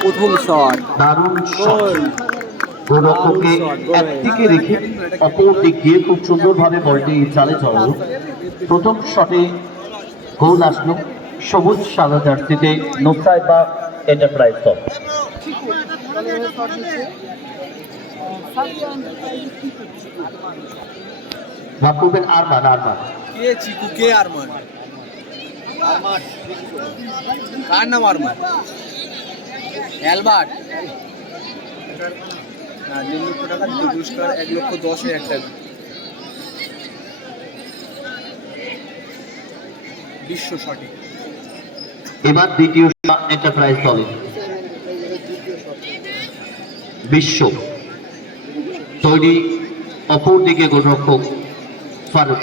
প্রথম শট। দারুণ শট। গোলরক্ষককে একদিকে রেখে অপর দিক দিয়ে খুব সুন্দরভাবে বলটি চালে চড়ালো প্রথম শটে গোল আসলো সবুজ সাদা জার্সিতে নোসাই বা এন্টারপ্রাইজ দল করবেন আরমান আরমান কে চিকু কে আরমান আরমান কার নাম আরমান অ্যালবার্ট। না লক্ষ টাকা দুটো পুরস্কার এক লক্ষ দশ হাজার টাকা। বিশ্ব সঠিক। এবার দ্বিতীয় এন্টারপ্রাইজ দলে বিশ্ব। তৈরি অপর দিকে গোলরক্ষক ফারুক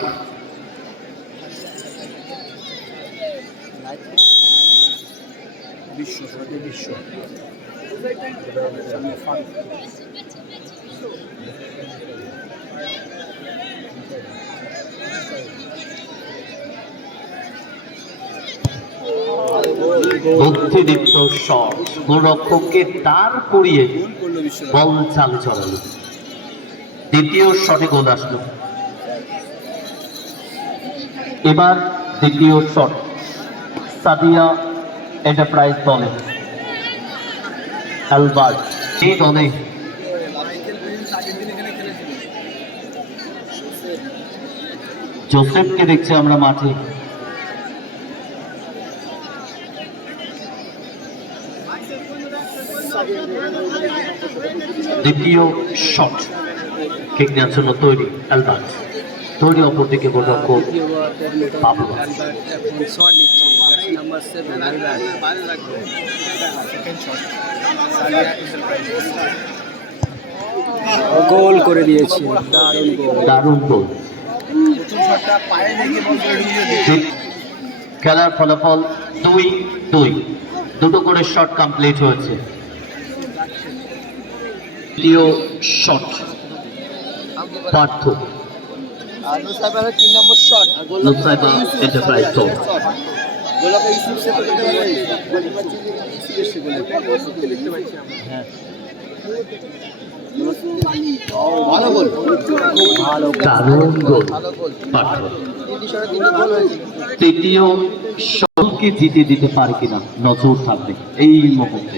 শট গোলরক্ষককে তার করিয়ে বল চালে চলালো। দ্বিতীয় শটে গোল আসলো। এবার দ্বিতীয় শট সাদিয়া এন্টারপ্রাইজ দলে। অ্যালবার্ট এই দলে। জোসেফকে দেখছি আমরা মাঠে। দ্বিতীয় শট কিক নেওয়ার জন্য তৈরি অ্যালবার্ট তৈরি অপর দিকে গোলরক্ষক পাবলো শট নিচ্ছে jersey number seven second shot goal করে দিয়েছে। দারুণ গোল। খেলার ফলাফল দুই দুই। দুটো করে শট কমপ্লিট হয়েছে। দ্বিতীয় শট পার্থ আর নুসাইবার তিন নম্বর শট নুসাইবা এন্টারপ্রাইজ দল গোলাপে ইউসুফ সেটা করতে পারবে ইউসুফ এসে গোলে দেখতে পাচ্ছি আমরা ভালো গোল। ভালো দারুণ গোল। ভালো গোল। পার্থ। তিনটি শটে তিনটি গোল হয়েছে। তৃতীয় সকলকে জিতে দিতে পারে কিনা নজর থাকবে এই মুহূর্তে।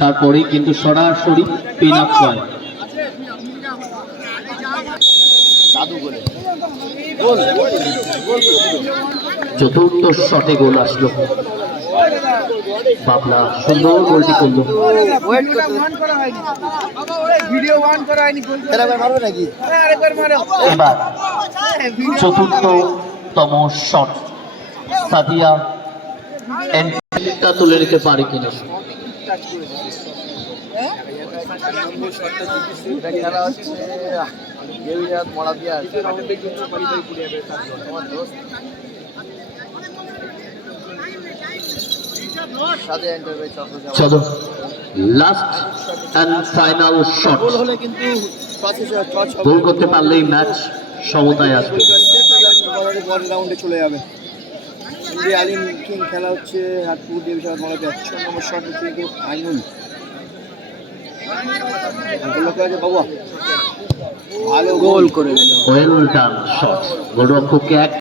তারপরেই কিন্তু সরাসরি পিন আপ গোল চতুর্থ শটে গোল আসলো। বাবলা সুন্দর গোলটি করল। করা এবার চতুর্থতম শট সাদিয়া তুলে নিতে পারে কিনা? চক্র চলো লাস্ট অ্যান্ড ফাইনাল শট হলে কিন্তু টস টস হবে গোল করতে পারলেই ম্যাচ সমতায় আসবে। রাউন্ডে চলে যাবে। ইন্ডিয়া আলিম কিং খেলা হচ্ছে হাটপুর ডিভিশন মনে হচ্ছে একশো নম্বর শট হচ্ছে কিন্তু ফাইনাল। ভালো গোল। করে দিল। শট। গোলরক্ষককে এক